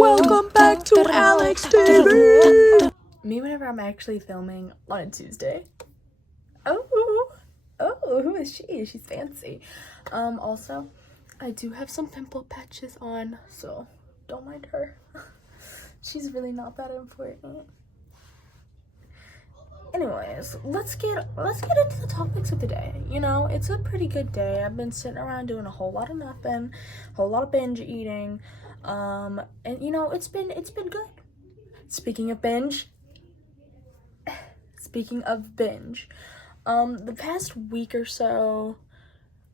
Welcome back to Alex TV. Me whenever I'm actually filming on a Tuesday. Oh, who is she? She's fancy. Also, I do have some pimple patches on, so don't mind her. She's really not that important. Anyways, let's get into the topics of the day. You know, it's a pretty good day. I've been sitting around doing a whole lot of nothing, a whole lot of binge eating, and you know, it's been good. Speaking of binge, the past week or so,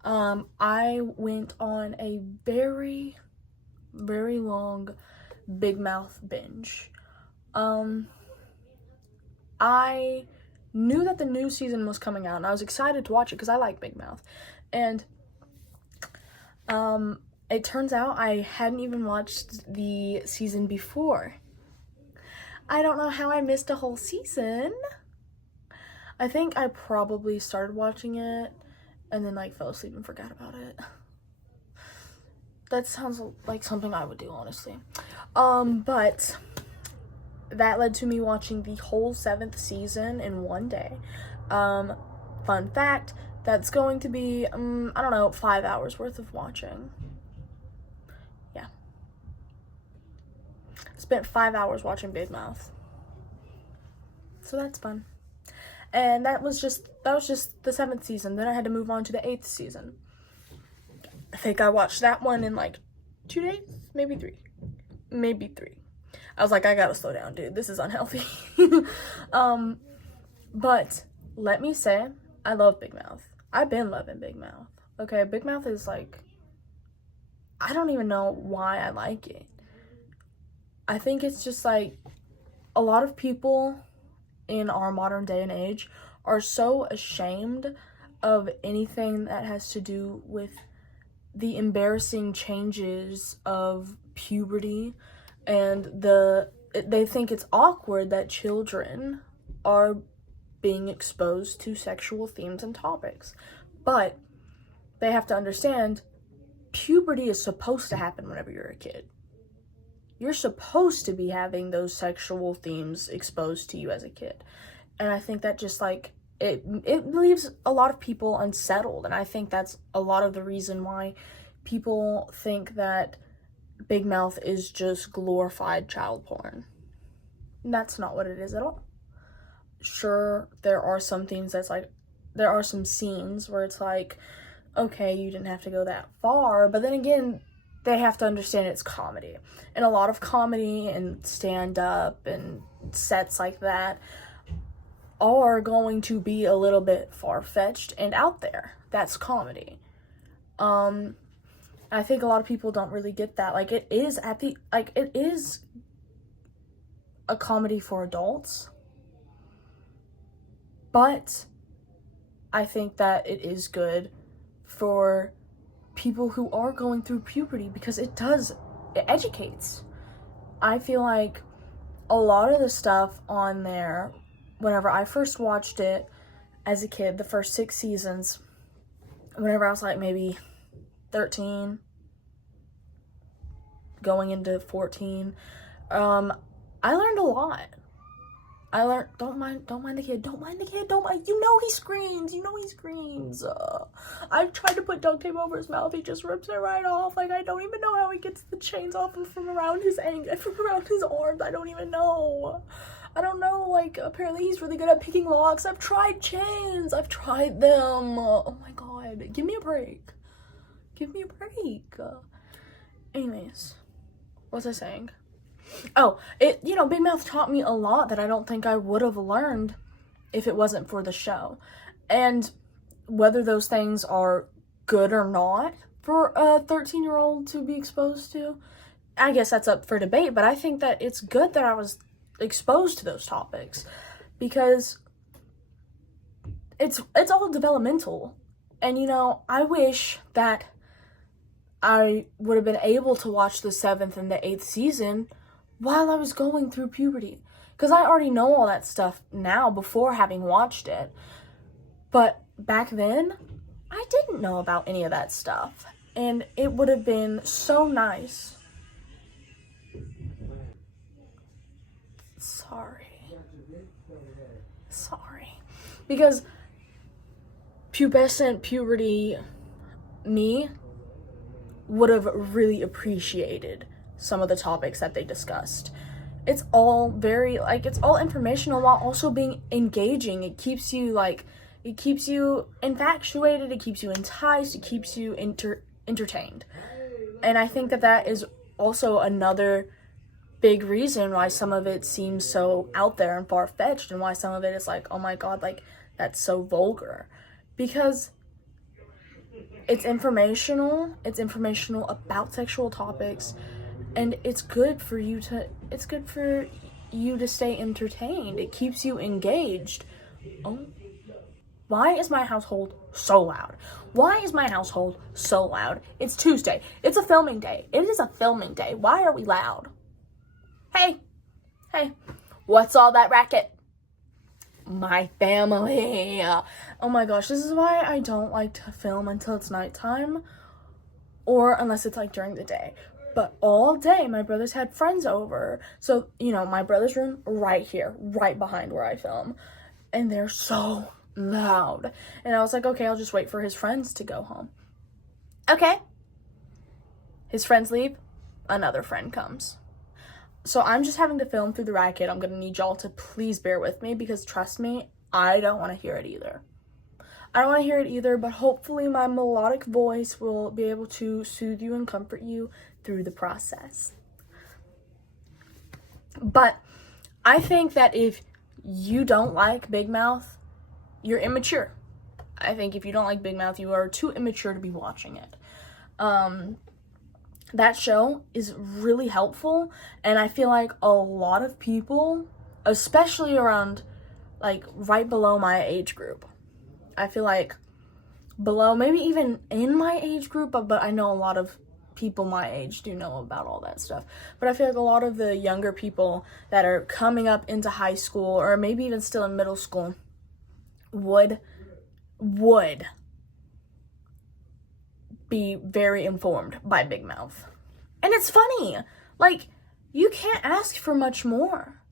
I went on a very, very long Big Mouth binge. I knew that the new season was coming out, and I was excited to watch it because I like Big Mouth. And it turns out I hadn't even watched the season before. I don't know how I missed a whole season. I think I probably started watching it and then fell asleep and forgot about it. That sounds like something I would do, honestly. But that led to me watching the whole 7th season in one day. Fun fact, that's going to be, 5 hours worth of watching. Yeah. Spent 5 hours watching Big Mouth. So that's fun. And that was just the 7th season. Then I had to move on to the 8th season. I think I watched that one in 2 days, maybe 3. I was like, I gotta slow down, dude. This is unhealthy. But let me say, I love Big Mouth. I've been loving Big Mouth. Okay, Big Mouth is I don't even know why I like it. I think it's just a lot of people in our modern day and age are so ashamed of anything that has to do with the changes of puberty, and they think it's awkward that children are being exposed to sexual themes and topics. But they have to understand, puberty is supposed to happen whenever you're a kid. You're supposed to be having those sexual themes exposed to you as a kid. And I think that just it leaves a lot of people unsettled, and I think that's a lot of the reason why people think that Big Mouth is just glorified child porn. And that's not what it is at all. Sure, there are some things there are some scenes where it's okay, you didn't have to go that far, but then again, they have to understand it's comedy. And a lot of comedy and stand-up and sets like that are going to be a little bit far-fetched and out there. That's comedy. I think a lot of people don't really get that. It is a comedy for adults, but I think that it is good for people who are going through puberty because it educates. I feel like a lot of the stuff on there, whenever I first watched it as a kid, the first 6 seasons, whenever I was maybe 13, going into 14, I learned a lot. Don't mind the kid, he screams. I've tried to put duct tape over his mouth, he just rips it right off. I don't even know how he gets the chains off from around his arms. I don't even know. I don't know, apparently he's really good at picking locks. I've tried chains. I've tried them. Oh my god. Give me a break. Anyways, what was I saying? Oh, Big Mouth taught me a lot that I don't think I would have learned if it wasn't for the show. And whether those things are good or not for a 13-year-old to be exposed to, I guess that's up for debate, but I think that it's good that I was exposed to those topics because it's all developmental. And I wish that I would have been able to watch the 7th and the 8th season while I was going through puberty, because I already know all that stuff now before having watched it, but back then I didn't know about any of that stuff, and it would have been so nice Sorry. Because pubescent puberty me would have really appreciated some of the topics that they discussed. It's all very, like, it's all informational while also being engaging. It keeps you infatuated, it keeps you enticed, it keeps you entertained. And I think that is also another big reason why some of it seems so out there and far-fetched, and why some of it is like, oh my god, like, that's so vulgar. Because it's informational about sexual topics, and it's good for you to stay entertained. It keeps you engaged. Oh, why is my household so loud? Why is my household so loud? It's Tuesday. It's a filming day. It is a filming day. Why are we loud? Hey, what's all that racket? My family. Oh my gosh, this is why I don't like to film until it's nighttime, or unless it's like during the day. But all day, my brothers had friends over. So, my brother's room right here, right behind where I film. And they're so loud. And I was like, okay, I'll just wait for his friends to go home. Okay. His friends leave, another friend comes. So I'm just having to film through the racket. I'm gonna need y'all to please bear with me, because trust me, I don't want to hear it either. But hopefully my melodic voice will be able to soothe you and comfort you through the process. But I think that if you don't like Big Mouth, you're immature. I think if you don't like Big Mouth, you are too immature to be watching it. That show is really helpful, and I feel like a lot of people, especially around, like, right below my age group, I feel like below, maybe even in my age group, but I know a lot of people my age do know about all that stuff. But I feel like a lot of the younger people that are coming up into high school, or maybe even still in middle school, would be very informed by Big Mouth. And it's funny. Like, you can't ask for much more.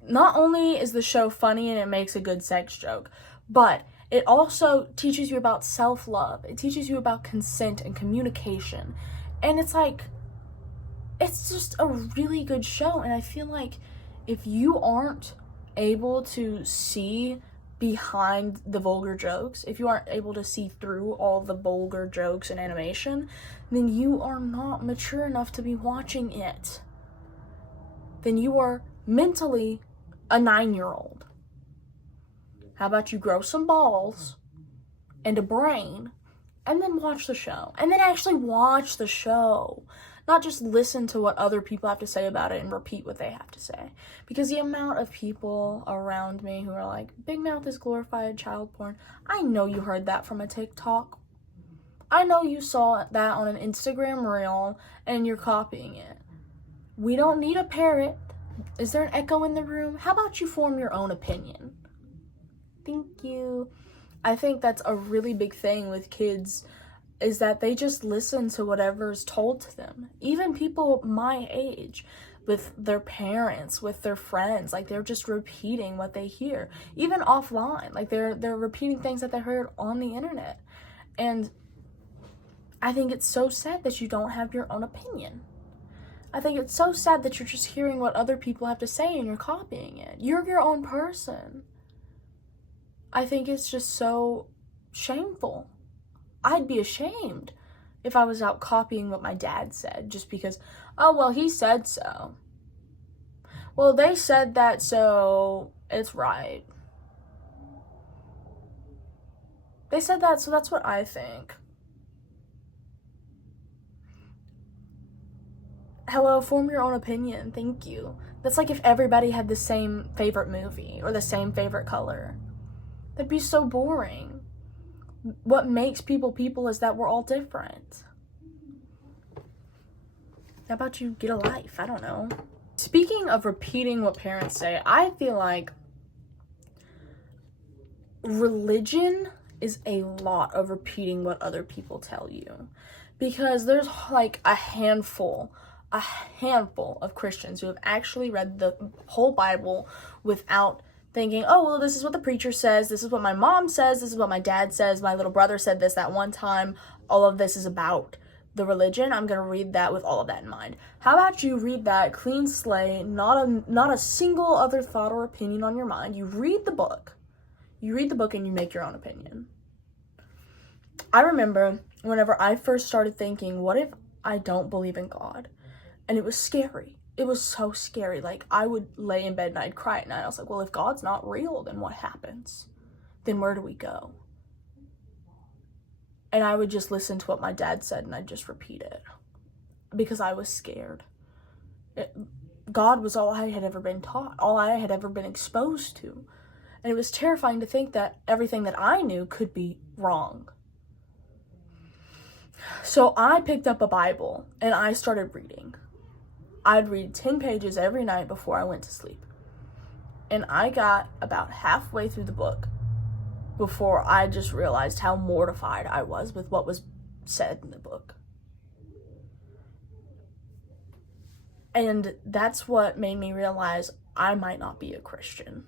Not only is the show funny and it makes a good sex joke, but it also teaches you about self-love. It teaches you about consent and communication. And it's like, it's just a really good show. And I feel like if you aren't able to see behind the vulgar jokes, if you aren't able to see through all the vulgar jokes and animation, then you are not mature enough to be watching it. Then you are mentally a 9-year-old. How about you grow some balls and a brain, and then watch the show? And then actually watch the show. Not just listen to what other people have to say about it and repeat what they have to say. Because the amount of people around me who are like, Big Mouth is glorified child porn. I know you heard that from a TikTok. I know you saw that on an Instagram reel and you're copying it. We don't need a parrot. Is there an echo in the room? How about you form your own opinion? Thank you. I think that's a really big thing with kids, is that they just listen to whatever's told to them. Even people my age, with their parents, with their friends, like, they're just repeating what they hear. Even offline, like, they're repeating things that they heard on the internet. And I think it's so sad that you don't have your own opinion. I think it's so sad that you're just hearing what other people have to say and you're copying it. You're your own person. I think it's just so shameful. I'd be ashamed if I was out copying what my dad said just because, oh, well, he said so. Well, they said that, so it's right. They said that, so that's what I think. Hello, form your own opinion. Thank you. That's like if everybody had the same favorite movie or the same favorite color. That'd be so boring. What makes people people is that we're all different. How about you get a life? I don't know. Speaking of repeating what parents say, I feel like religion is a lot of repeating what other people tell you. Because there's like a handful a handful of Christians who have actually read the whole Bible without thinking, oh, well, this is what the preacher says, this is what my mom says, this is what my dad says, my little brother said this that one time, all of this is about the religion. I'm going to read that with all of that in mind. How about you read that clean slate, not a single other thought or opinion on your mind. You read the book. You read the book and you make your own opinion. I remember whenever I first started thinking, what if I don't believe in God? And it was scary. It was so scary. Like, I would lay in bed and I'd cry at night. I was like, well, if God's not real, then what happens? Then where do we go? And I would just listen to what my dad said and I'd just repeat it because I was scared. God was all I had ever been taught, all I had ever been exposed to. And it was terrifying to think that everything that I knew could be wrong. So I picked up a Bible and I started reading. I'd read 10 pages every night before I went to sleep. And I got about halfway through the book before I just realized how mortified I was with what was said in the book. And that's what made me realize I might not be a Christian.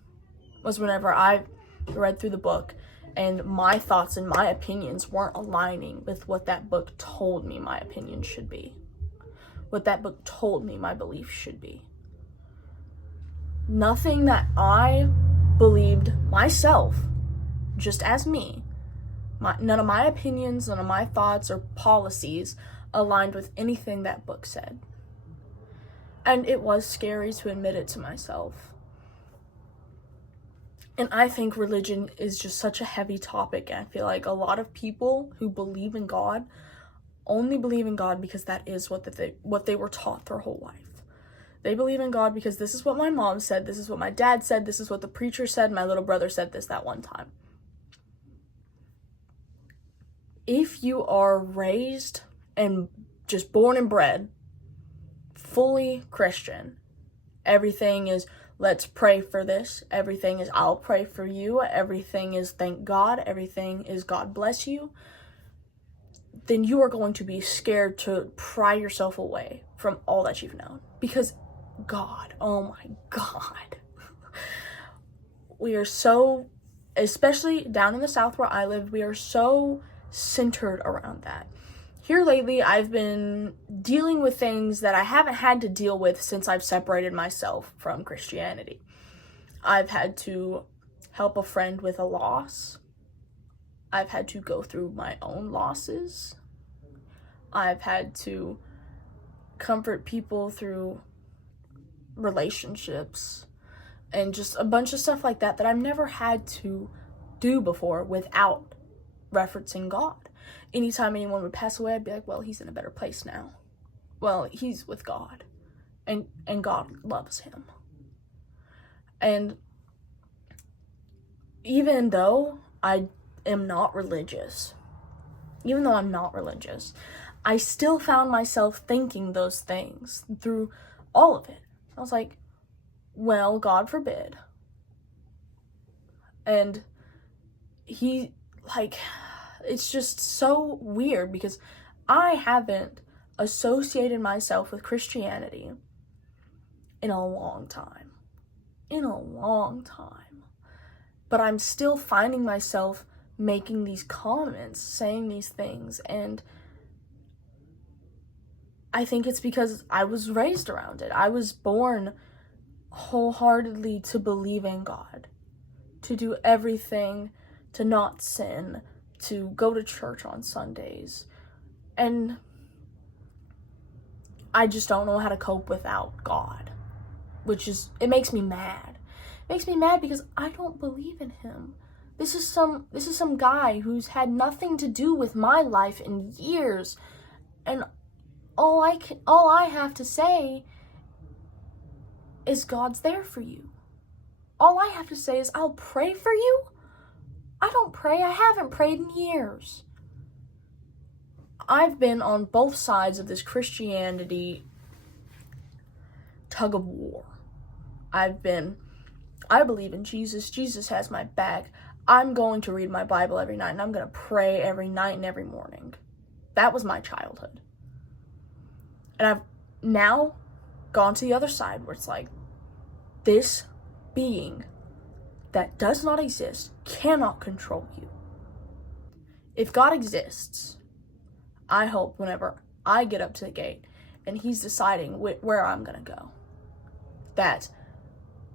Was whenever I read through the book and my thoughts and my opinions weren't aligning with what that book told me my opinion should be. What that book told me my beliefs should be. Nothing that I believed myself, just as me, none of my opinions, none of my thoughts or policies aligned with anything that book said. And it was scary to admit it to myself. And I think religion is just such a heavy topic, and I feel like a lot of people who believe in God only believe in God because that is what they were taught their whole life. They believe in God because this is what my mom said, this is what my dad said, this is what the preacher said, my little brother said this that one time. If you are raised and just born and bred fully Christian, everything is let's pray for this, everything is I'll pray for you, everything is thank God, everything is God bless you, then you are going to be scared to pry yourself away from all that you've known. Because God, oh my God, we are so, especially down in the South where I live, we are so centered around that. Here lately, I've been dealing with things that I haven't had to deal with since I've separated myself from Christianity. I've had to help a friend with a loss. I've had to go through my own losses. I've had to comfort people through relationships and just a bunch of stuff like that I've never had to do before without referencing God. Anytime anyone would pass away, I'd be like, well, he's in a better place now. Well, he's with God, and God loves him. And even though I'm not religious, I still found myself thinking those things through all of it. I was like, well, God forbid. And it's just so weird because I haven't associated myself with Christianity in a long time. But I'm still finding myself making these comments, saying these things, and I think it's because I was raised around it. I was born wholeheartedly to believe in God, to do everything, to not sin, to go to church on Sundays. And I just don't know how to cope without God, it makes me mad. It makes me mad because I don't believe in him. This is some guy who's had nothing to do with my life in years, and all I have to say is God's there for you. All I have to say is I'll pray for you. I don't pray. I haven't prayed in years. I've been on both sides of this Christianity tug of war. I believe in Jesus. Jesus has my back. I'm going to read my Bible every night, and I'm going to pray every night and every morning. That was my childhood. And now gone to the other side where it's like, this being that does not exist cannot control you. If God exists, I hope whenever I get up to the gate and he's deciding where I'm gonna go, that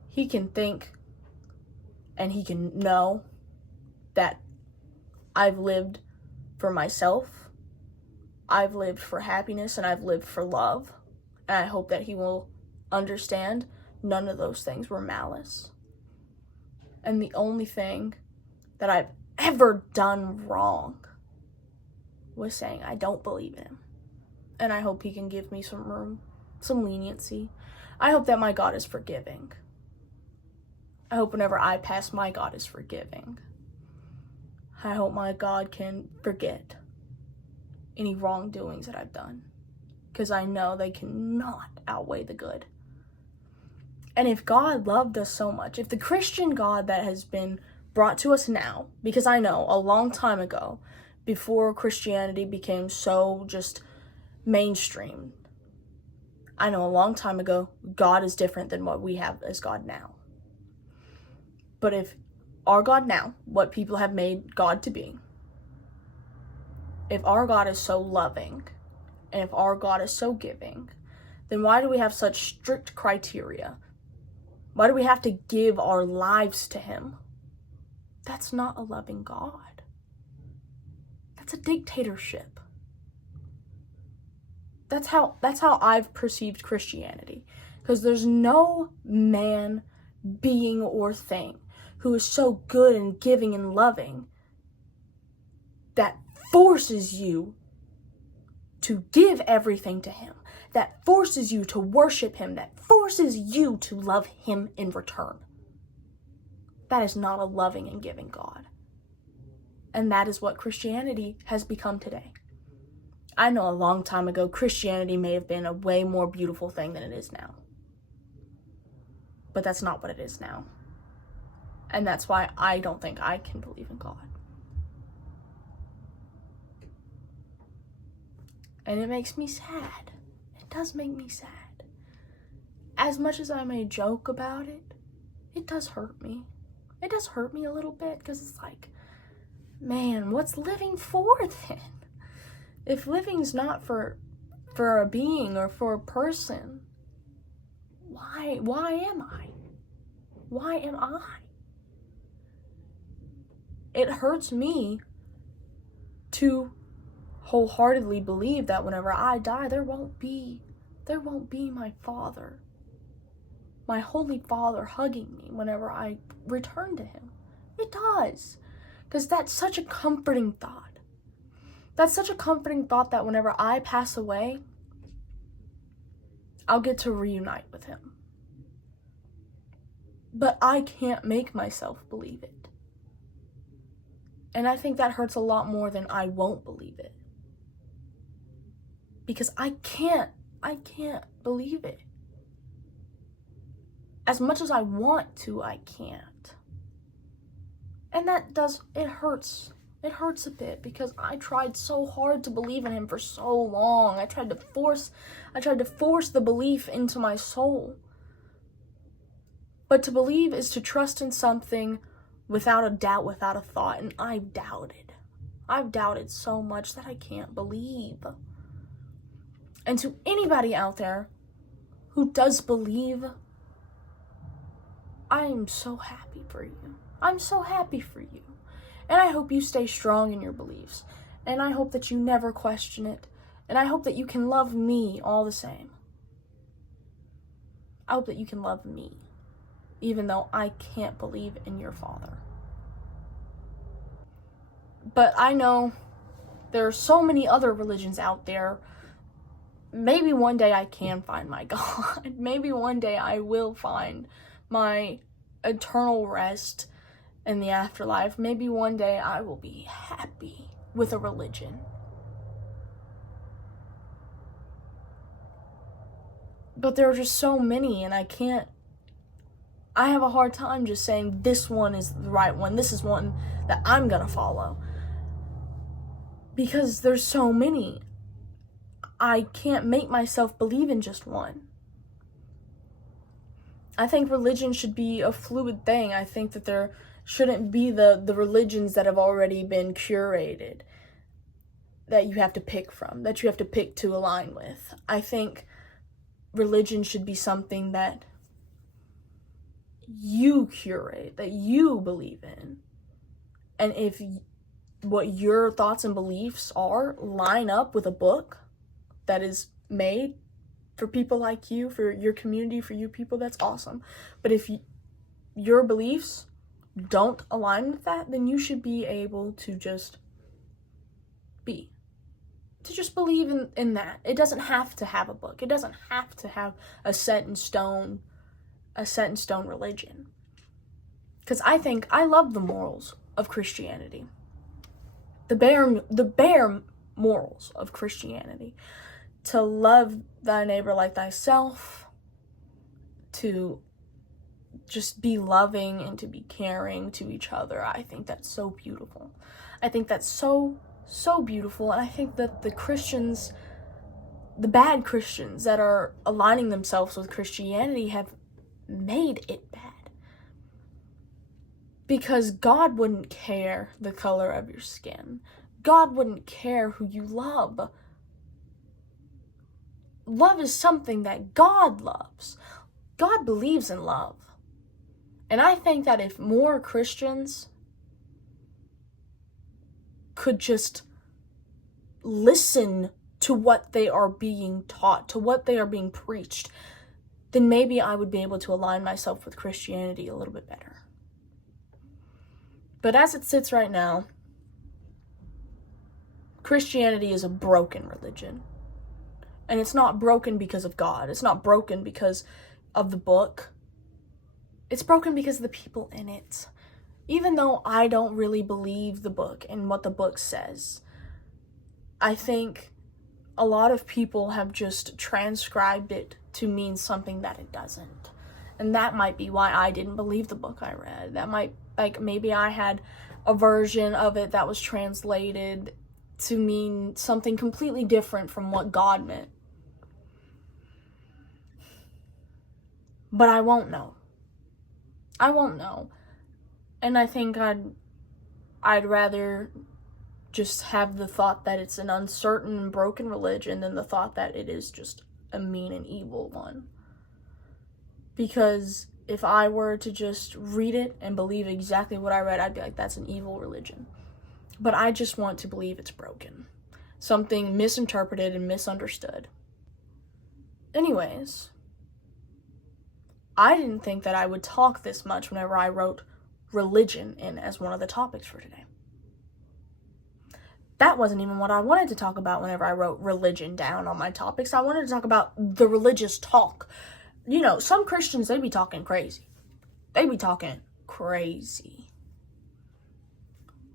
he can think and he can know that I've lived for myself, I've lived for happiness, and I've lived for love. And I hope that he will understand none of those things were malice. And the only thing that I've ever done wrong was saying I don't believe in him. And I hope he can give me some room, some leniency. I hope that my God is forgiving. I hope whenever I pass, my God is forgiving. I hope my God can forget any wrongdoings that I've done, because I know they cannot outweigh the good. And if God loved us so much, if the Christian God that has been brought to us now, because I know a long time ago, before Christianity became so just mainstream, I know a long time ago, God is different than what we have as God now. But if our God now, what people have made God to be, if our God is so loving, and if our God is so giving, then why do we have such strict criteria? Why do we have to give our lives to him? That's not a loving God. That's a dictatorship. That's how I've perceived Christianity. Because there's no man, being, or thing who is so good and giving and loving that forces you to give everything to him, that forces you to worship him, that forces you to love him in return. That is not a loving and giving God. And that is what Christianity has become today. I know a long time ago, Christianity may have been a way more beautiful thing than it is now. But that's not what it is now. And that's why I don't think I can believe in God. And it makes me sad. It does make me sad. As much as I may joke about it, it does hurt me. It does hurt me a little bit, because it's like, man, what's living for then? If living's not for a being or for a person, why am I? Why am I? It hurts me to wholeheartedly believe that whenever I die, there won't be my Father, my Holy Father hugging me whenever I return to him. It does. Because that's such a comforting thought. That's such a comforting thought that whenever I pass away, I'll get to reunite with him. But I can't make myself believe it. And I think that hurts a lot more than I won't believe it. Because I can't believe it. As much as I want to, I can't. And it hurts. It hurts a bit, because I tried so hard to believe in him for so long. I tried to force the belief into my soul. But to believe is to trust in something without a doubt, without a thought, and I've doubted. I've doubted so much that I can't believe. And to anybody out there who does believe, I am so happy for you. I'm so happy for you. And I hope you stay strong in your beliefs. And I hope that you never question it. And I hope that you can love me all the same. I hope that you can love me, even though I can't believe in your Father. But I know there are so many other religions out there. Maybe one day I can find my God. Maybe one day I will find my eternal rest in the afterlife. Maybe one day I will be happy with a religion. But there are just so many, and I have a hard time just saying this one is the right one. This is one that I'm gonna follow. Because there's so many. I can't make myself believe in just one. I think religion should be a fluid thing. I think that there shouldn't be the religions that have already been curated that you have to pick from, that you have to pick to align with. I think religion should be something that you curate, that you believe in. And if what your thoughts and beliefs are line up with a book that is made for people like you, for your community, for you people, that's awesome. But if your beliefs don't align with that, then you should be able to just be. To just believe in that. It doesn't have to have a book. It doesn't have to have a set in stone religion. Because I love the morals of Christianity. The bare morals of Christianity. To love thy neighbor like thyself, to just be loving and to be caring to each other. I think that's so beautiful. I think that's so beautiful. And I think that the Christians, the bad Christians that are aligning themselves with Christianity have made it bad. Because God wouldn't care the color of your skin. God wouldn't care who you love. Love is something that God loves. God believes in love. And I think that if more Christians could just listen to what they are being taught, to what they are being preached, then maybe I would be able to align myself with Christianity a little bit better. But as it sits right now, Christianity is a broken religion. And it's not broken because of God. It's not broken because of the book. It's broken because of the people in it. Even though I don't really believe the book and what the book says, I think a lot of people have just transcribed it to mean something that it doesn't. And that might be why I didn't believe the book I read. That might, maybe I had a version of it that was translated to mean something completely different from what God meant. But I won't know. I won't know. And I think I'd rather just have the thought that it's an uncertain and broken religion than the thought that it is just a mean and evil one. Because if I were to just read it and believe exactly what I read, I'd be like, that's an evil religion. But I just want to believe it's broken. Something misinterpreted and misunderstood. Anyways, I didn't think that I would talk this much whenever I wrote religion in as one of the topics for today. That wasn't even what I wanted to talk about whenever I wrote religion down on my topics. I wanted to talk about the religious talk. You know, some Christians, they be talking crazy. They be talking crazy.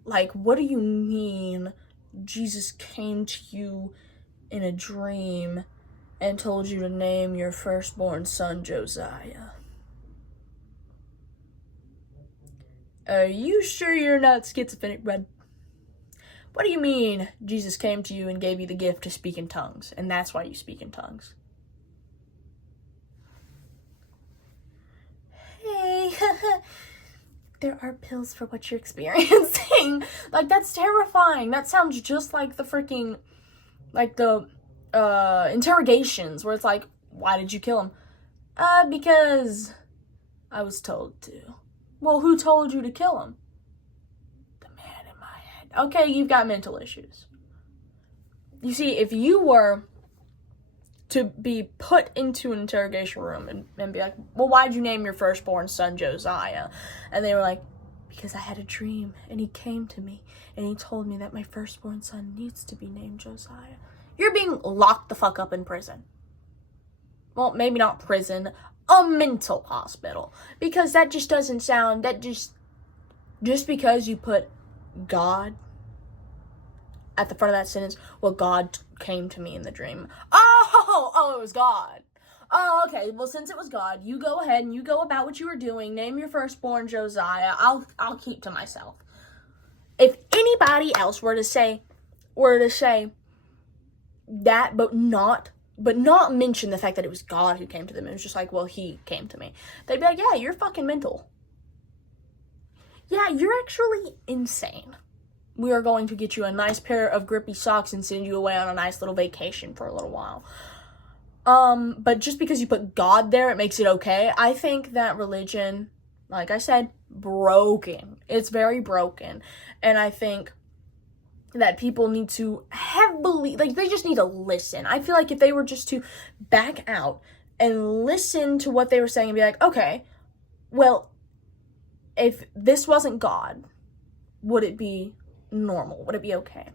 Like, what do you mean Jesus came to you in a dream and told you to name your firstborn son Josiah? Are you sure you're not schizophrenic, bud? What do you mean Jesus came to you and gave you the gift to speak in tongues, and that's why you speak in tongues? Hey, there are pills for what you're experiencing. Like, that's terrifying. That sounds just like the freaking, like the interrogations where it's like, why did you kill him? Because I was told to. Well, who told you to kill him? The man in my head. Okay, you've got mental issues. You see, if you were to be put into an interrogation room and be like, well, why'd you name your firstborn son Josiah? And they were like, because I had a dream and he came to me and he told me that my firstborn son needs to be named Josiah. You're being locked the fuck up in prison. Well, maybe not prison, a mental hospital. Because that just doesn't sound, just because you put God at the front of that sentence, well, God came to me in the dream. Oh, it was God. Oh, okay. Well, since it was God, you go ahead and you go about what you were doing. Name your firstborn Josiah. I'll keep to myself. If anybody else were to say, that, but not mention the fact that it was God who came to them. It was just like, well, he came to me. They'd be like, yeah, you're fucking mental. Yeah, you're actually insane. We are going to get you a nice pair of grippy socks and send you away on a nice little vacation for a little while. But just because you put God there, it makes it okay. I think that religion, like I said, broken. It's very broken. And I think that people need to heavily, like, they just need to listen. I feel like if they were just to back out and listen to what they were saying and be like, okay, well, if this wasn't God, would it be normal? Would it be okay?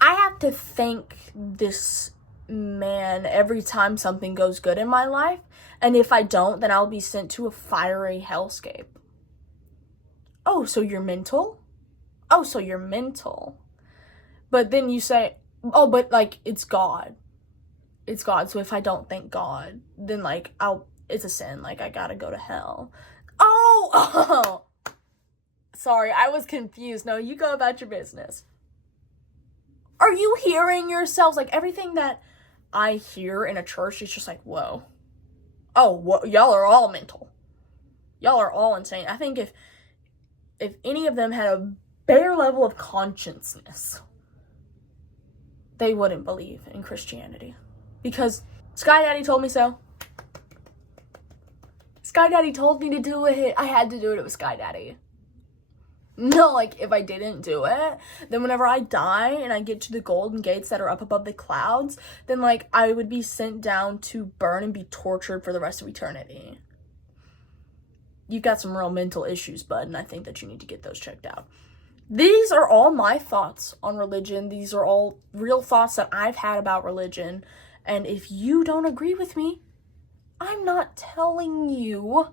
I have to thank this man every time something goes good in my life, and if I don't, then I'll be sent to a fiery hellscape. Oh, so you're mental? Oh, so you're mental. But then you say, oh, but, like, it's God. It's God, so if I don't thank God, then, like, it's a sin. Like, I gotta go to hell. Oh! Sorry, I was confused. No, you go about your business. Are you hearing yourselves? Like, everything that I hear in a church is just like, whoa. Oh, y'all are all mental. Y'all are all insane. I think if any of them had a bare level of consciousness, they wouldn't believe in Christianity. Because Sky Daddy told me so. Sky Daddy told me to do it. I had to do it. It was Sky Daddy. No, like, if I didn't do it, then whenever I die and I get to the golden gates that are up above the clouds, then, like, I would be sent down to burn and be tortured for the rest of eternity. You've got some real mental issues, bud, and I think that you need to get those checked out. These are all my thoughts on religion. These are all real thoughts that I've had about religion. And if you don't agree with me, I'm not telling you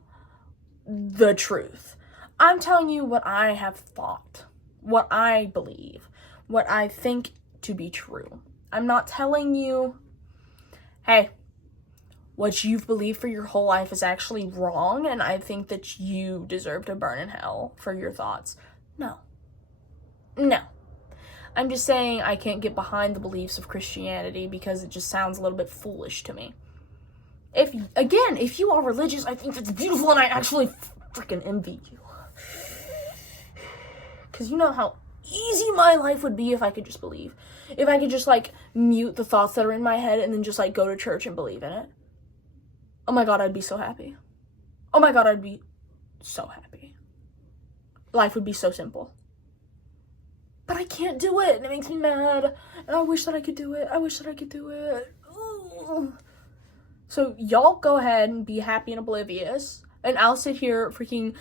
the truth. I'm telling you what I have thought, what I believe, what I think to be true. I'm not telling you, hey, what you've believed for your whole life is actually wrong, and I think that you deserve to burn in hell for your thoughts. No. I'm just saying I can't get behind the beliefs of Christianity because it just sounds a little bit foolish to me. If you are religious, I think that's beautiful, and I actually freaking envy you. Because you know how easy my life would be if I could just believe. If I could just, like, mute the thoughts that are in my head and then just, like, go to church and believe in it. Oh my God, I'd be so happy. Oh my God, I'd be so happy. Life would be so simple. But I can't do it, and it makes me mad. And I wish that I could do it. Ooh. So y'all go ahead and be happy and oblivious. And I'll sit here freaking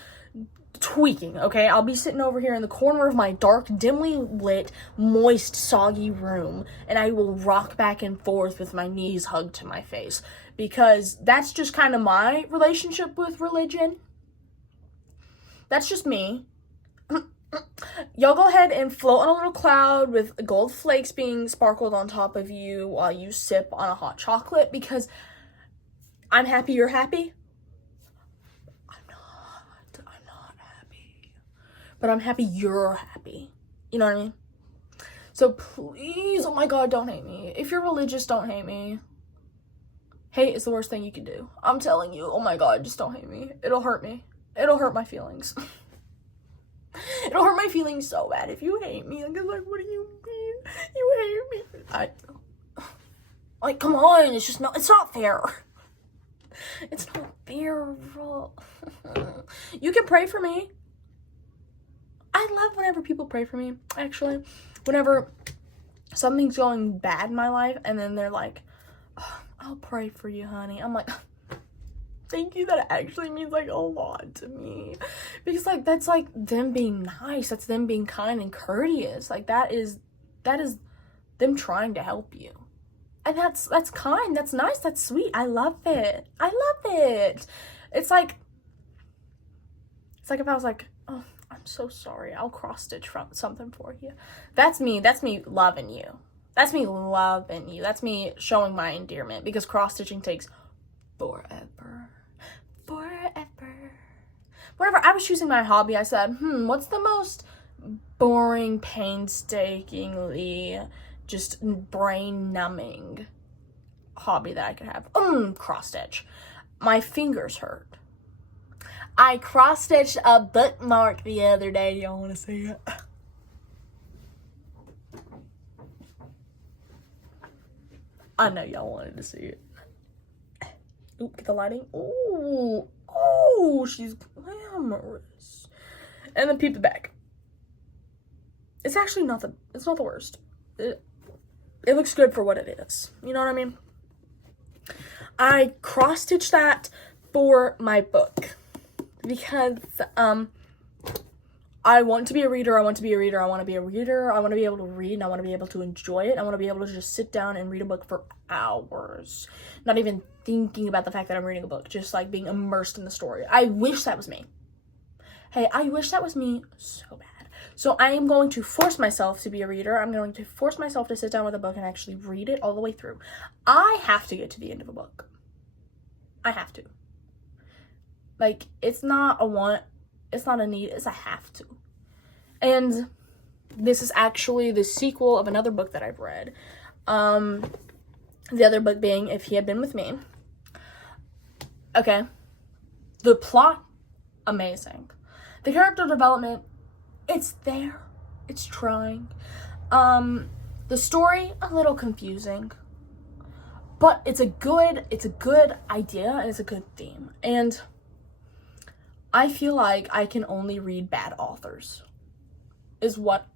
tweaking, okay? I'll be sitting over here in the corner of my dark, dimly lit, moist, soggy room, and I will rock back and forth with my knees hugged to my face, because that's just kind of my relationship with religion. That's just me. Y'all go ahead and float on a little cloud with gold flakes being sparkled on top of you while you sip on a hot chocolate, because I'm happy you're happy. But I'm happy you're happy. You know what I mean? So please, oh my God, don't hate me. If you're religious, don't hate me. Hate is the worst thing you can do. I'm telling you, oh my God, just don't hate me. It'll hurt me. It'll hurt my feelings. It'll hurt my feelings so bad if you hate me. Like, what do you mean? You hate me? Like, come on, it's not fair. It's not fair, bro. You can pray for me. I love whenever people pray for me, actually. Whenever something's going bad in my life, and then they're like, oh, I'll pray for you, honey. I'm like, thank you. That actually means, like, a lot to me. Because, like, that's, like, them being nice. That's them being kind and courteous. Like, that is them trying to help you. And that's kind. That's nice. That's sweet. I love it. It's like if I was like, oh, I'm so sorry, I'll cross stitch something for you. That's me loving you. That's me showing my endearment, because cross stitching takes forever. Whenever I was choosing my hobby, I said, what's the most boring, painstakingly just brain numbing hobby that I could have. Cross stitch. My fingers hurt. I cross stitched a bookmark the other day. Y'all want to see it? I know y'all wanted to see it. Ooh, get the lighting. Ooh, oh, she's glamorous. And then peep the back. It's actually not the worst. It looks good for what it is. You know what I mean? I cross-stitched that for my book because I want to be a reader. I want to be a reader. I want to be a reader. I want to be able to read, and I want to be able to enjoy it. I want to be able to just sit down and read a book for hours, not even thinking about the fact that I'm reading a book, just like being immersed in the story. I wish that was me. Hey, I wish that was me so bad. So I am going to force myself to be a reader. I'm going to force myself to sit down with a book and actually read it all the way through. I have to get to the end of a book. I have to. Like, it's not a want, it's not a need, it's a have to. And this is actually the sequel of another book that I've read. The other book being If He Had Been With Me. Okay. The plot, amazing. The character development, it's there. It's trying. The story, a little confusing. But it's a good idea and it's a good theme. And I feel like I can only read bad authors, is what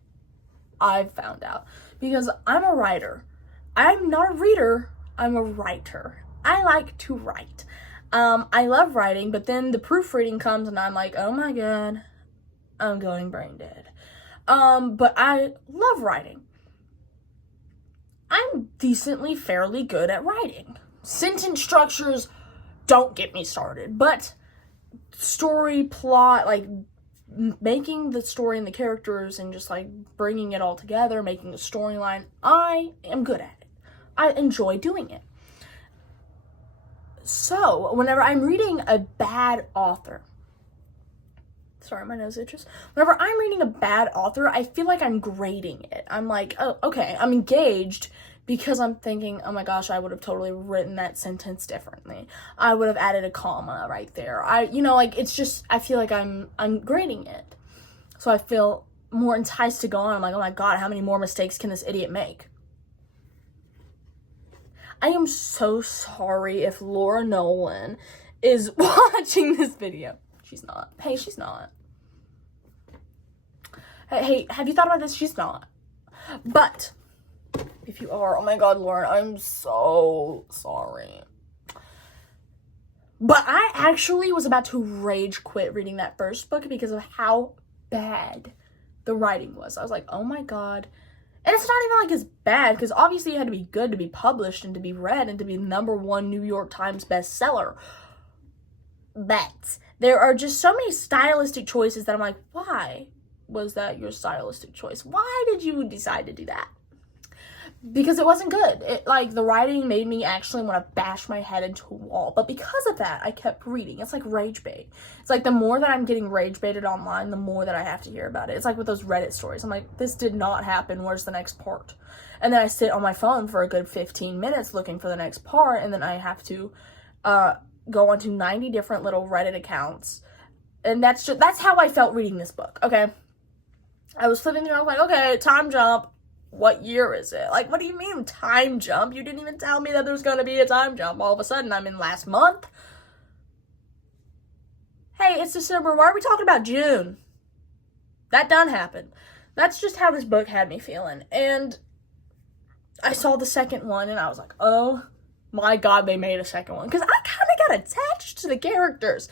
I've found out. Because I'm a writer. I'm not a reader, I'm a writer. I like to write. I love writing, but then the proofreading comes and I'm like, oh my god, I'm going brain dead. But I love writing. I'm decently fairly good at writing. Sentence structures, don't get me started. But story, plot, like making the story and the characters and just like bringing it all together, making a storyline, I am good at it. I enjoy doing it. So, whenever I'm reading a bad author, sorry, my nose itches. Whenever I'm reading a bad author, I feel like I'm grading it. I'm like, oh, okay, I'm engaged because I'm thinking, oh my gosh, I would have totally written that sentence differently. I would have added a comma right there. It's just, I feel like I'm grading it. So I feel more enticed to go on. I'm like, oh my god, how many more mistakes can this idiot make? I am so sorry if Laura Nolan is watching this video. She's not. Hey, she's not. Hey, have you thought about this? She's not. But if you are, oh my god, Lauren, I'm so sorry. But I actually was about to rage quit reading that first book because of how bad the writing was. I was like, oh my god. And it's not even like it's bad, because obviously it had to be good to be published and to be read and to be #1 New York Times bestseller. But there are just so many stylistic choices that I'm like, why was that your stylistic choice? Why did you decide to do that? Because it wasn't good. The writing made me actually want to bash my head into a wall. But because of that, I kept reading. It's like rage bait. It's like the more that I'm getting rage baited online, the more that I have to hear about it. It's like with those Reddit stories. I'm like, this did not happen. Where's the next part? And then I sit on my phone for a good 15 minutes looking for the next part. And then I have to go onto 90 different little Reddit accounts. And that's how I felt reading this book, okay? I was flipping through, I was like, okay, time jump. What year is it? Like, what do you mean time jump? You didn't even tell me that there's going to be a time jump. All of a sudden, I'm in last month. Hey, it's December. Why are we talking about June? That done happened. That's just how this book had me feeling. And I saw the second one, and I was like, oh my god, they made a second one. Because I kind of got attached to the characters.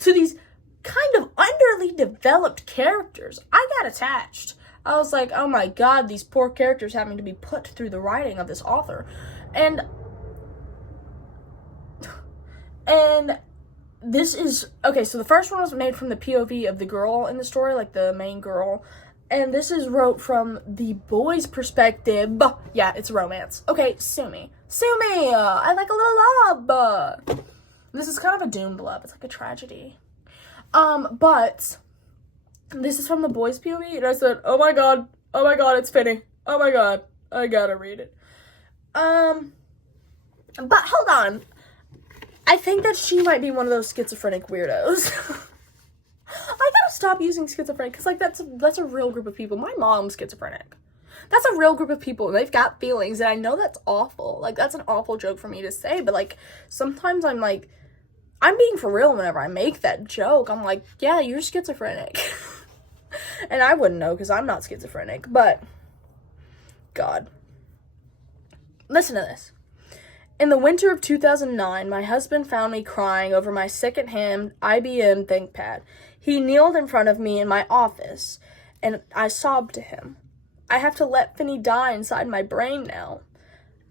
To these kind of underly developed characters. I got attached. I was like, oh my god, these poor characters having to be put through the writing of this author. And this is, okay, so the first one was made from the POV of the girl in the story, like the main girl. And this is wrote from the boy's perspective. Yeah, it's romance. Okay, sue me. Sue me! I like a little love. This is kind of a doomed love. It's like a tragedy. But this is from the boys' POV, and I said, oh my god, it's Finny. Oh my god, I gotta read it. But hold on. I think that she might be one of those schizophrenic weirdos. I gotta stop using schizophrenic, because, like, that's a real group of people. My mom's schizophrenic. That's a real group of people, and they've got feelings, and I know that's awful. Like, that's an awful joke for me to say, but, like, sometimes I'm like, I'm being for real whenever I make that joke. I'm like, yeah, you're schizophrenic. And I wouldn't know, because I'm not schizophrenic, but, God. Listen to this. In the winter of 2009, my husband found me crying over my secondhand IBM ThinkPad. He kneeled in front of me in my office, and I sobbed to him. I have to let Finney die inside my brain now.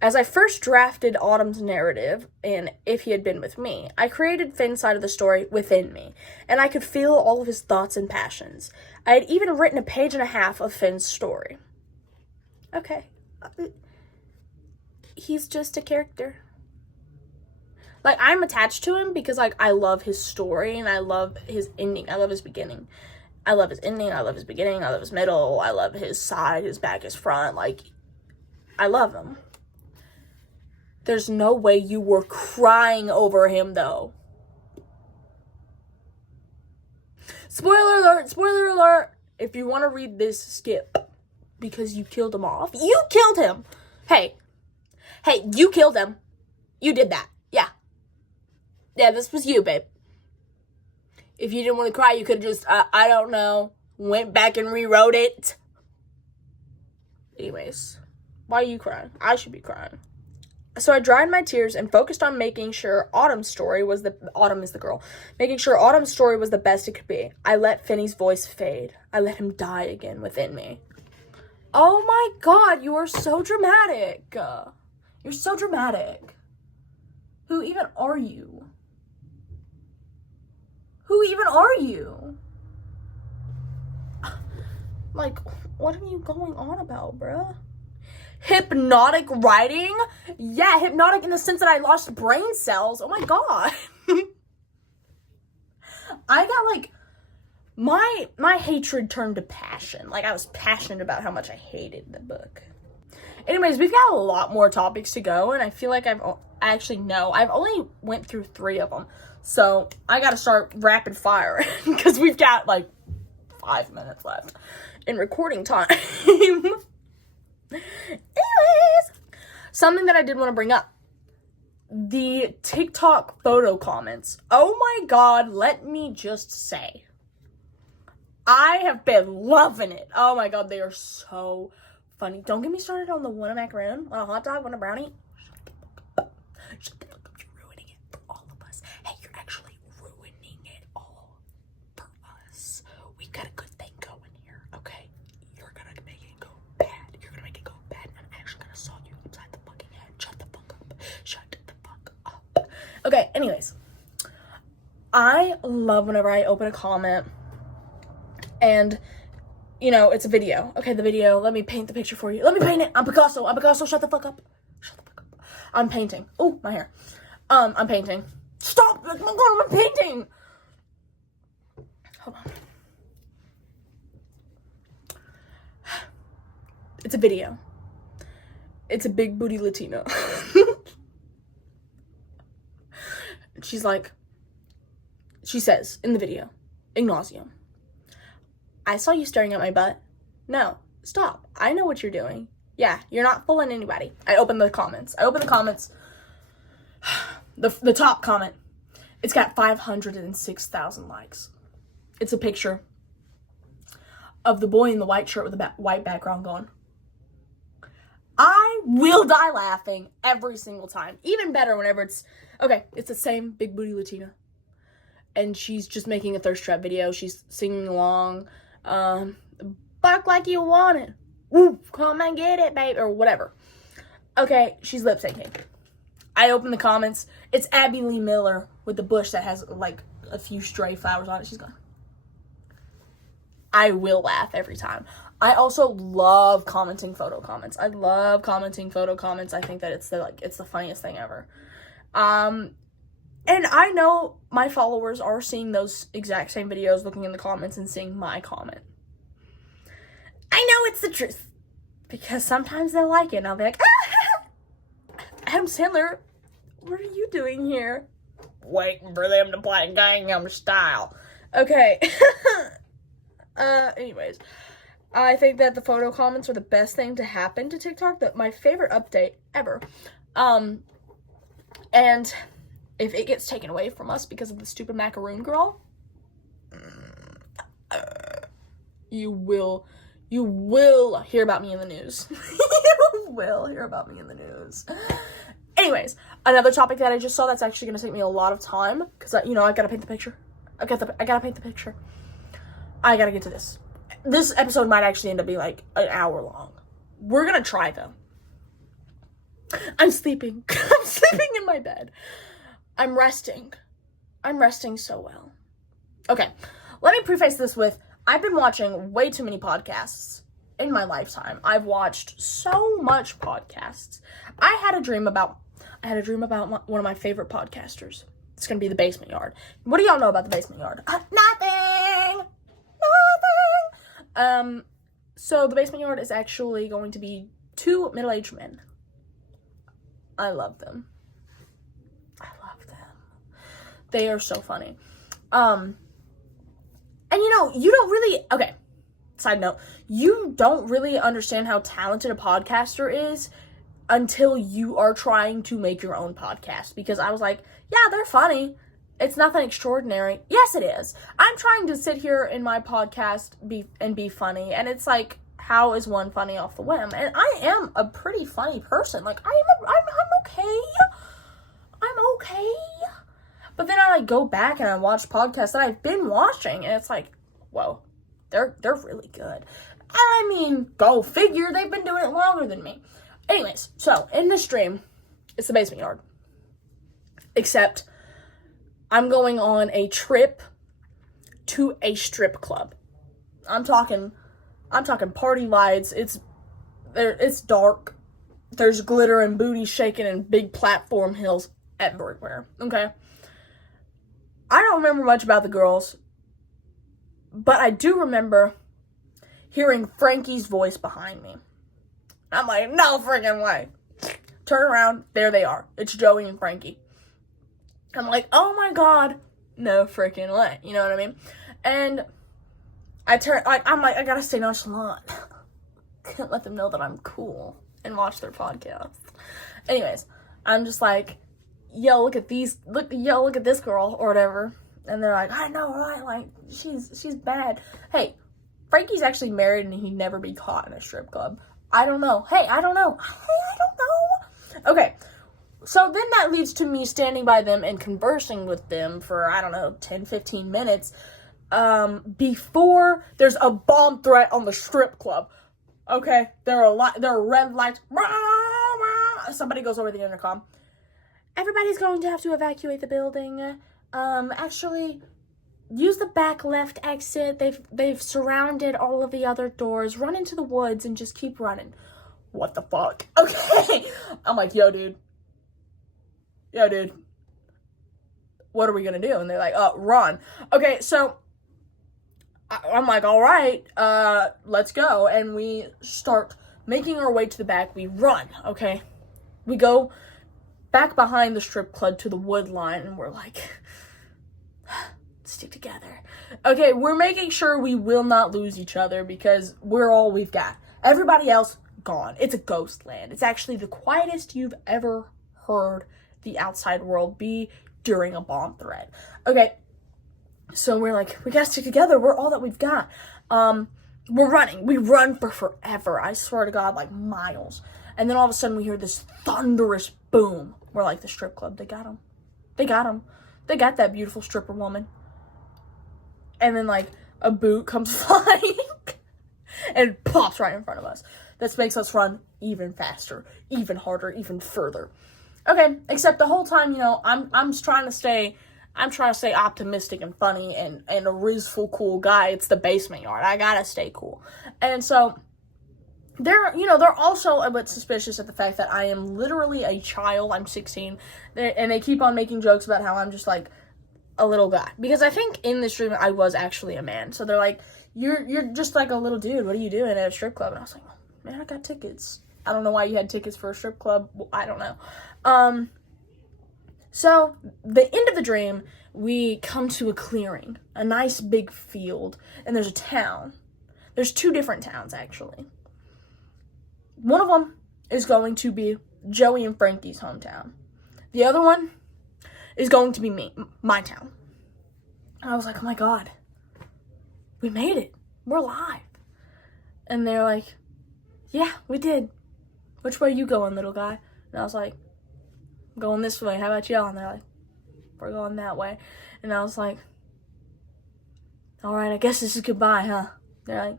As I first drafted Autumn's narrative, and If He Had Been With Me, I created Finn's side of the story within me, and I could feel all of his thoughts and passions. I had even written a page and a half of Finn's story. Okay. He's just a character. Like, I'm attached to him because, like, I love his story and I love his ending. I love his beginning. I love his ending. I love his beginning. I love his middle. I love his side, his back, his front. Like, I love him. There's no way you were crying over him, though. Spoiler alert, spoiler alert. If you want to read this, skip. Because you killed him off. You killed him. Hey, you killed him. You did that. Yeah. Yeah, this was you, babe. If you didn't want to cry, you could have just, I don't know, went back and rewrote it. Anyways, why are you crying? I should be crying. So I dried my tears and focused on making sure Autumn's story was Autumn is the girl. Making sure Autumn's story was the best it could be. I let Finney's voice fade. I let him die again within me. Oh my God, you are so dramatic. You're so dramatic. Who even are you? Who even are you? Like, what are you going on about, bruh? Hypnotic writing? Yeah, hypnotic in the sense that I lost brain cells. Oh my God. I got, like, my hatred turned to passion. Like, I was passionate about how much I hated the book. Anyways, we've got a lot more topics to go, and I feel like I've only went through 3 of them. So, I gotta start rapid fire, because we've got, like, 5 minutes left in recording time. Anyways, something that I did want to bring up. The TikTok photo comments. Oh my God, let me just say. I have been loving it. Oh my God, they are so funny. Don't get me started on the one a macaroon, one a hot dog, one a brownie. Shut the fuck up. You're ruining it for all of us. Hey, you're actually ruining it all for us. We got a good thing going here, okay? You're gonna make it go bad. You're gonna make it go bad, and I'm actually gonna saw you upside the fucking head. Shut the fuck up. Shut the fuck up. Okay, anyways. I love whenever I open a comment and, you know, it's a video. Okay, the video. Let me paint the picture for you. Let me paint it. I'm Picasso. Shut the fuck up. Shut the fuck up. I'm painting. Oh, my hair. I'm painting. Stop! Oh my God, I'm painting! Hold on. It's a video. It's a big booty Latina. She's like, she says in the video, Ignacio, I saw you staring at my butt. No, stop. I know what you're doing. Yeah, you're not fooling anybody. I open the comments. The top comment. It's got 506,000 likes. It's a picture of the boy in the white shirt with a white background going. I will die laughing every single time. Even better whenever it's the same big booty Latina. And she's just making a thirst trap video. She's singing along. Bark like you want it. Ooh, come and get it, babe. Or whatever. Okay, she's lip syncing. I open the comments. It's Abby Lee Miller with the bush that has, like, a few stray flowers on it. She's gone. I will laugh every time. I also love commenting photo comments. I love commenting photo comments. I think that it's the funniest thing ever. And I know my followers are seeing those exact same videos, looking in the comments and seeing my comment. I know it's the truth. Because sometimes they'll like it and I'll be like, ah! Adam Sandler, what are you doing here? Waiting for them to play Gangnam Style. Okay. Anyways. I think that the photo comments are the best thing to happen to TikTok. My favorite update ever. And if it gets taken away from us because of the stupid macaroon girl, you will hear about me in the news. You will hear about me in the news. Anyways, another topic that I just saw that's actually going to take me a lot of time, because, I gotta paint the picture. I gotta paint the picture. I gotta get to this. This episode might actually end up being like an hour long. We're gonna try, though. I'm sleeping. I'm sleeping in my bed. I'm resting. I'm resting so well. Okay, let me preface this with, I've been watching way too many podcasts in my lifetime. I've watched so much podcasts. I had a dream about one of my favorite podcasters. It's gonna be The Basement Yard. What do y'all know about The Basement Yard? Nothing! So The Basement Yard is actually going to be 2 middle-aged men. I love them. They are so funny. And you don't really, okay, side note, you don't really understand how talented a podcaster is until you are trying to make your own podcast. Because I was like, yeah, they're funny. It's nothing extraordinary. Yes, it is. I'm trying to sit here in my podcast be funny, and it's like, how is one funny off the whim? And I am a pretty funny person. Like, I'm okay. I'm okay. But then I go back and I watch podcasts that I've been watching, and it's like, whoa, they're really good. I mean, go figure, they've been doing it longer than me. Anyways, so in this stream, it's The Basement Yard. Except I'm going on a trip to a strip club. I'm talking party lights. It's dark. There's glitter and booty shaking and big platform hills everywhere. Okay. I don't remember much about the girls, but I do remember hearing Frankie's voice behind me. I'm like, no freaking way. Turn around, there they are. It's Joey and Frankie. I'm like, oh my god, no freaking way. You know what I mean? And I'm like, I gotta stay nonchalant. Can't let them know that I'm cool and watch their podcast. Anyways, I'm just like, yo, look at this girl, or whatever. And they're like, I know, right? Like, she's bad. Hey, Frankie's actually married and he'd never be caught in a strip club. I don't know. Hey, I don't know. Okay, so then that leads to me standing by them and conversing with them for, 10, 15 minutes, before there's a bomb threat on the strip club. Okay, there are red lights. Somebody goes over the intercom. Everybody's going to have to evacuate the building. Actually, use the back left exit. They've surrounded all of the other doors. Run into the woods and just keep running. What the fuck? Okay. I'm like, yo, dude. What are we gonna do? And they're like, run. Okay, so I'm like, all right, let's go. And we start making our way to the back. We run, okay? We go back behind the strip club to the wood line, and we're like, stick together. Okay, we're making sure we will not lose each other because we're all we've got. Everybody else, gone. It's a ghost land. It's actually the quietest you've ever heard the outside world be during a bomb threat. Okay, so we're like, we gotta stick together. We're all that we've got. We're running. We run for forever. I swear to God, like miles. And then all of a sudden we hear this thunderous boom. We're like, the strip club, they got him. They got that beautiful stripper woman. And then like a boot comes flying and pops right in front of us. This makes us run even faster, even harder, even further. Okay, except the whole time, I'm trying to stay optimistic and funny and a rizful cool guy. It's The Basement Yard. I gotta stay cool. And so they're also a bit suspicious at the fact that I am literally a child. I'm 16, and they keep on making jokes about how I'm just like a little guy, because I think in this stream I was actually a man. So they're like, you're just like a little dude. What are you doing at a strip club? And I was like, Man, I got tickets. I don't know why you had tickets for a strip club. Well, I don't know. So, the end of the dream, we come to a clearing, a nice big field, and there's a town. There's 2 different towns, actually. One of them is going to be Joey and Frankie's hometown. The other one is going to be my town. And I was like, oh my God, we made it. We're alive. And they're like, yeah, we did. Which way you going, little guy? And I was like, I'm going this way. How about y'all? And they're like, we're going that way. And I was like, all right, I guess this is goodbye, huh? They're like,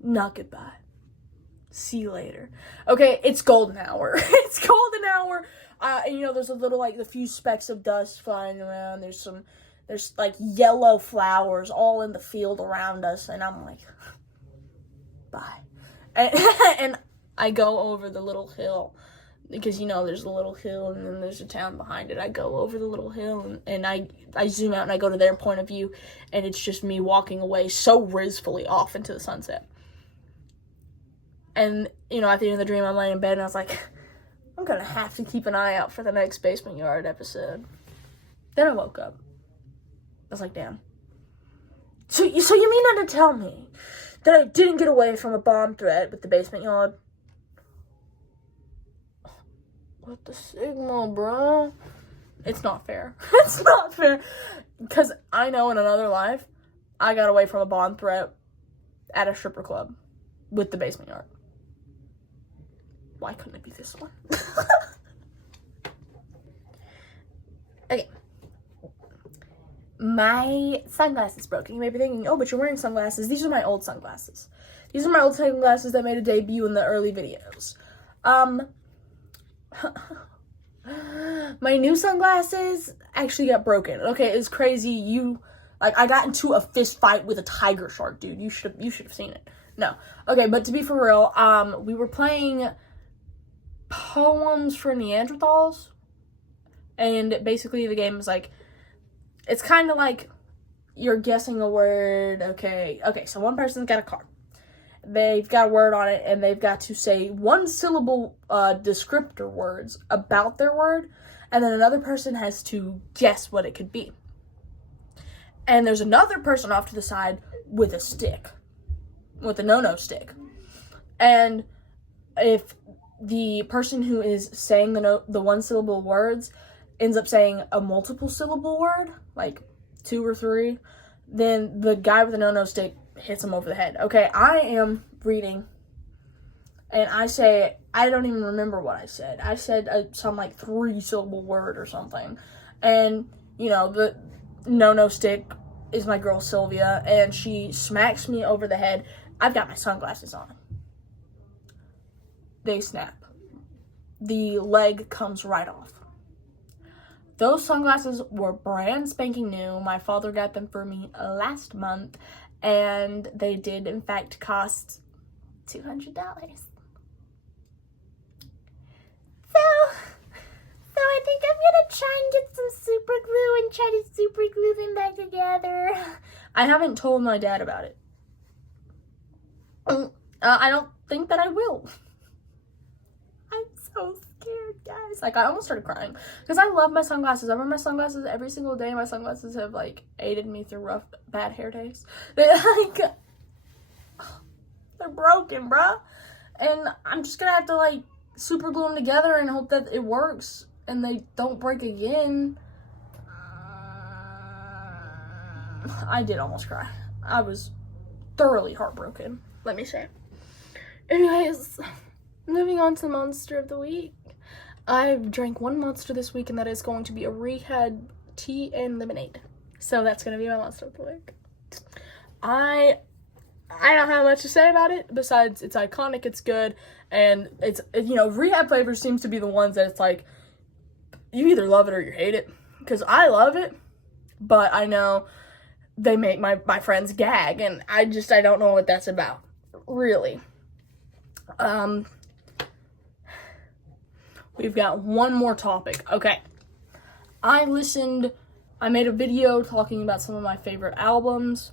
not goodbye. See you later. Okay, it's golden hour. It's golden hour. And there's a little, like, the few specks of dust flying around. There's like yellow flowers all in the field around us. And I'm like, bye. And I go over the little hill. Because, there's a little hill and then there's a town behind it. I go over the little hill and I zoom out and I go to their point of view. And it's just me walking away so gracefully off into the sunset. And, at the end of the dream, I'm laying in bed and I was like, I'm going to have to keep an eye out for the next Basement Yard episode. Then I woke up. I was like, damn. So you mean not to tell me that I didn't get away from a bomb threat with the Basement Yard? What the signal, bro? It's not fair. It's not fair. Because I know in another life, I got away from a bomb threat at a stripper club with the Basement Yard. Why couldn't it be this one? Okay. My sunglasses broke. You may be thinking, oh, but you're wearing sunglasses. These are my old sunglasses. These are my old sunglasses that made a debut in the early videos. My new sunglasses actually got broken. Okay, it's crazy. I got into a fist fight with a tiger shark, dude. You should have seen it. No. Okay, but to be for real, we were playing Poems for Neanderthals, and basically the game is like, it's kind of like you're guessing a word. Okay, so one person's got a card. They've got a word on it, and they've got to say 1-syllable descriptor words about their word, and then another person has to guess what it could be. And there's another person off to the side with a stick, with a no-no stick. And if the person who is saying the 1-syllable words ends up saying a multiple syllable word, like 2 or 3, then the guy with the no-no stick hits him over the head. Okay, I am reading, and I say, I don't even remember what I said. I said some like 3-syllable word or something, and the no stick is my girl Sylvia, and she smacks me over the head. I've got my sunglasses on. They snap. The leg comes right off. Those sunglasses were brand spanking new. My father got them for me last month, and they did in fact cost $200. So I think I'm gonna try and get some super glue and try to super glue them back together. I haven't told my dad about it. I don't think that I will. I'm so scared, guys. Like, I almost started crying because I love my sunglasses. I wear my sunglasses every single day. My sunglasses have like aided me through bad hair days. They're broken, bruh. And I'm just gonna have to like super glue them together and hope that it works and they don't break again. I did almost cry. I was thoroughly heartbroken, let me say. Anyways, moving on to Monster of the Week. I've drank one Monster this week, and that is going to be a Rehab tea and lemonade. So that's going to be my Monster of the Week. I don't have much to say about it, besides it's iconic, it's good, and it's, Rehab flavors seems to be the ones that it's like, you either love it or you hate it. Because I love it, but I know they make my friends gag, and I don't know what that's about, really. We've got one more topic. Okay. I made a video talking about some of my favorite albums,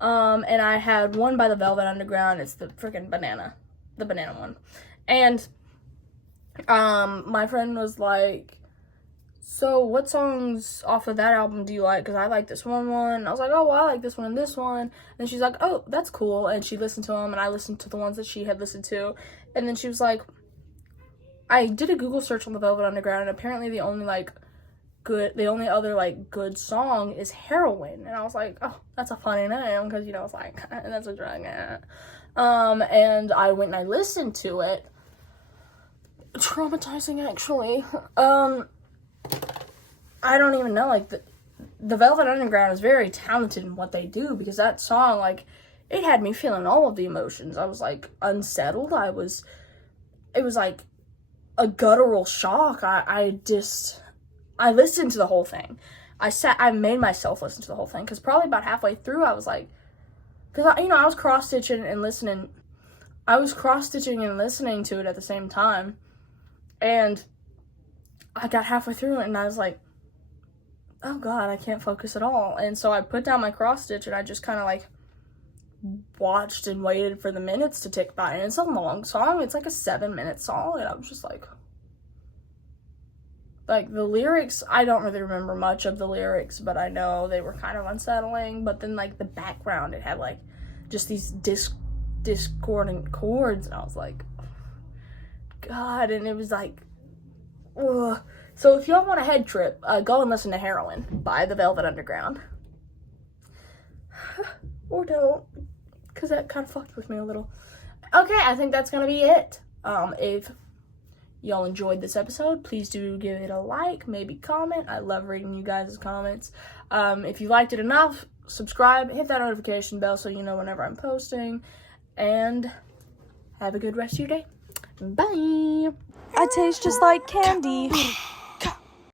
and I had one by the Velvet Underground. It's the freaking Banana the banana one. And my friend was like, so what songs off of that album do you like? Because I like this one. And I was like, oh, well, I like this one and this one. And she's like, oh, that's cool. And she listened to them, and I listened to the ones that she had listened to. And then she was like, I did a Google search on the Velvet Underground, and apparently the only other good song is Heroin. And I was like, oh, that's a funny name, because, it's like, that's a drug. And I went and I listened to it. Traumatizing, actually. I don't even know, like, the Velvet Underground is very talented in what they do, because that song, like, it had me feeling all of the emotions. I was, like, unsettled. It was, like, a guttural shock. I listened to the whole thing. I made myself listen to the whole thing, because probably about halfway through, I was like, because, I was cross-stitching and listening. I was cross-stitching and listening to it at the same time, and I got halfway through it, and I was like, oh god, I can't focus at all. And so I put down my cross-stitch, and I just kind of, like, watched and waited for the minutes to tick by. And it's a long song. It's like a 7-minute song, and I was just like, the lyrics, I don't really remember much of the lyrics, but I know they were kind of unsettling. But then, like, the background, it had, like, just these discordant chords, and I was like, god. And it was like, ugh. So if y'all want a head trip, go and listen to Heroin by the Velvet Underground. Or don't, because that kind of fucked with me a little. Okay, I think that's gonna be it. If y'all enjoyed this episode, please do give it a like, maybe comment. I love reading you guys' comments. If you liked it enough, subscribe, hit that notification bell so you know whenever I'm posting, and have a good rest of your day. Bye! I taste just like candy.